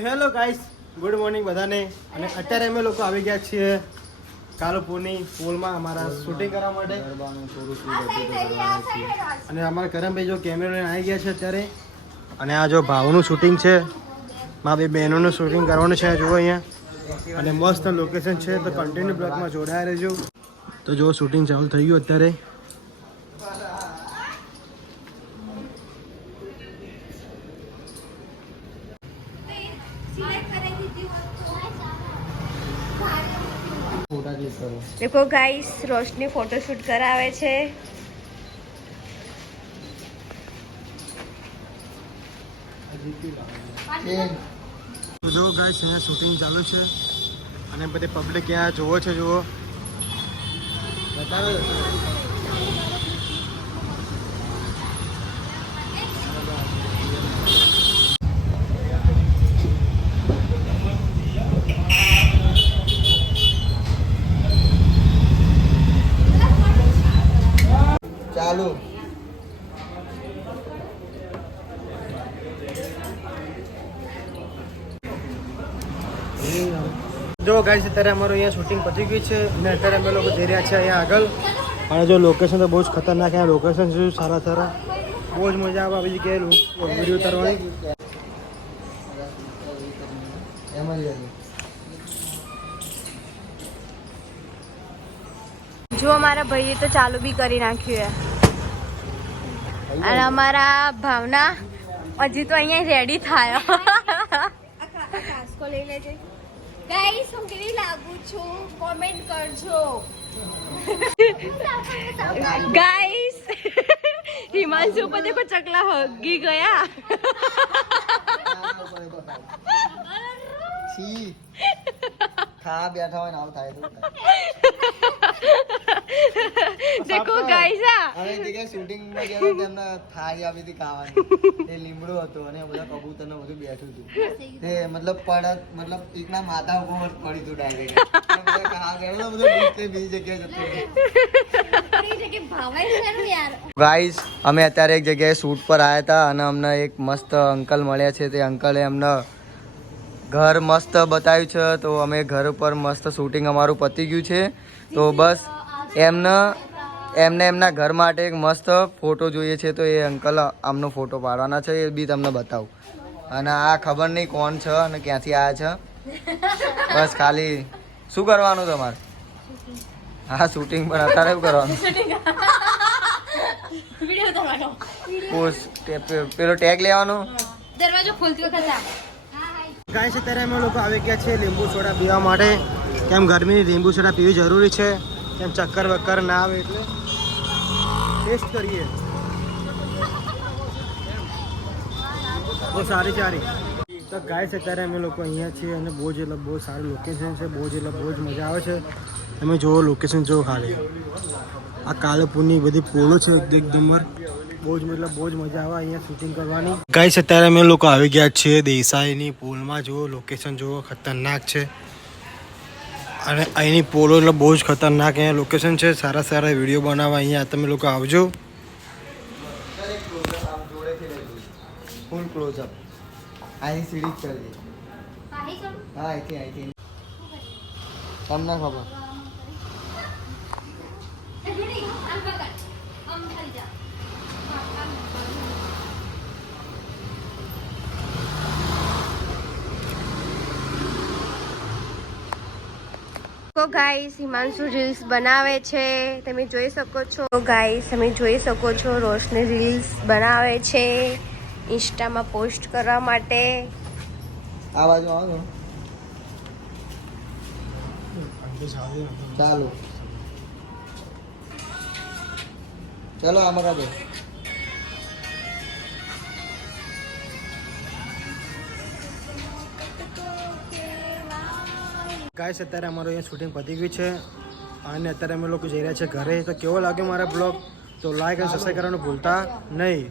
Hello guys good morning બધાને. અને અત્યારે અમે લોકો આવી ગયા છીએ કાલુપુરની પોલમાં અમારા શૂટિંગ કરવા માટે. અને અમારા કરમભાઈ જો કેમેરા લઈને આવી ગયા છે અત્યારે. અને આ જો ભાવનું શૂટિંગ છે. મારા બે બહેનોનું શૂટિંગ કરવાનું છે જુઓ અહીંયા. અને મસ્ત લોકેશન છે તો કન્ટિન્યુ બ્લોકમાં જોડાયા રહેજો. તો જો શૂટિંગ ચાલુ થઈ ગયું અત્યારે ફોટા ક્લિક કરો દેખો ગાઈસ રોશની ફોટોશૂટ કરાવે છે તો જો ગાઈસ અહીંયા શૂટિંગ ચાલુ છે. અને બધી પબ્લિક ક્યાં જોવો છે જુઓ. બતાવે ચાલુ જો ગાઈસ અત્યારે અમારું અહીંયા શૂટિંગ પતી ગયું છે અને અત્યારે અમે લોકો જઈ રહ્યા છીએ અહીંયા આગળ. અને જો લોકેશન તો બહુ જ ખતરનાક અહીંયા લોકેશન છે સારા સારા. બહુ જ મજા આવે આવી જગ્યાએ વીડિયો ઉતારવાની. જો અમારા ભાઈએ તો ચાલુ બી કરી નાખ્યું છે. અને અમારા ભાવના હજી તો અહીંયા રેડી થાય. લઈ લેજે. ગાઈસ હું કેવી લાગુ છું? કોમેન્ટ કરજો. ગાઈસ હિમાંશુ ઉપર દેખો ચકલા હગી ગયા. ખા બેઠા હોય ને આવું થાય તો. દેખો ગાઈસ આ અને જગ્યાએ શૂટિંગમાં ગયા હતા તેમને થાળી આપી હતી ખાવાની તે લીમડો હતો અને બધા કબૂતર ને બધું બેઠું હતું તે મતલબ પડત મતલબ એકના માથા ઉપર પડી હતું ડાયરેક્ટ ખા ગયા બધું બીજે બીજી જગ્યાએ જતું ગાઈસ અમે અત્યારે એક જગ્યાએ શૂટ પર આવ્યા હતા અને અમને એક મસ્ત અંકલ મળ્યા છે. તે અંકલે અમને ઘર મસ્ત બતાવ્યું છે. તો અમે ઘર ઉપર મસ્ત શૂટિંગ અમારું પતી ગયું છે. તો બસ એમને એમને એમના ઘર માટે એક મસ્ત ફોટો જોઈએ છે તો એ અંકલ આમનો ફોટો પાડવાના છે એ બી તમને બતાવું. અને આ ખબર નહીં કોણ છે અને ક્યાંથી આવ્યા છે. બસ ખાલી શું કરવાનું તમારે? હા શૂટિંગ પણ અત્યારે શું કરવાનું? પેલો ટેગ લેવાનો? દરવાજો ખોલતી વખત અત્યારે અમે લોકો આવી ગયા છે લીંબુ સોડા પીવા માટે. કેમ ગરમીની લીંબુ સોડા પીવી જરૂરી છે? કેમ ચક્કર વક્કર ના આવે એટલે? ટેસ્ટ કરીએ બહુ સારી સારી તો ગાય અત્યારે અમે લોકો અહીંયા છીએ અને બહુ જ એટલે બહુ સારું લોકેશન છે બહુ જ એટલે બહુ જ મજા આવે છે તમે જુઓ લોકેશન જુઓ ખાલી આ કાલપુરની બધી પોલો છે એકદમ બહુ જ મતલબ બહુ મજા આવે અહીંયા શૂટિંગ કરવાની ગાઈસ અત્યારે અમે લોકો આવી ગયા છીએ દેસાઈની પોલમાં જુઓ લોકેશન જુઓ ખતરનાક છે અને અહીંની પોલો એટલે બહુ જ ખતરનાક અહીંયા લોકેશન છે. સારા સારા વીડિયો બનાવવા અહીંયા તમે લોકો આવજો. ફૂલ ક્લોઝઅપ આની સીડી જ હા, અહીંથી અહીંથી. તમને ખબર એ જુડી આમ પકડ આમ ખાલી જા તો ગાઈસ હિમાંશુ રીલ્સ બનાવે છે. તમે જોઈ શકો છો ગાઈસ તમે જોઈ શકો છો રોશની રીલ્સ બનાવે છે ઇન્સ્ટામાં પોસ્ટ કરવા માટે. આ આવો ચાલો. ચાલો, આમાં કાઢો ગાઈસ, અત્યારે અમારું અહીંયા શૂટિંગ પતી ગયું છે અને અત્યારે અમે લોકો જઈ રહ્યા છે ઘરે. તો કેવો લાગ્યો મારા બ્લોગ તો લાઈક અને સબસ્ક્રાઈબ કરવાનું ભૂલતા નહીં.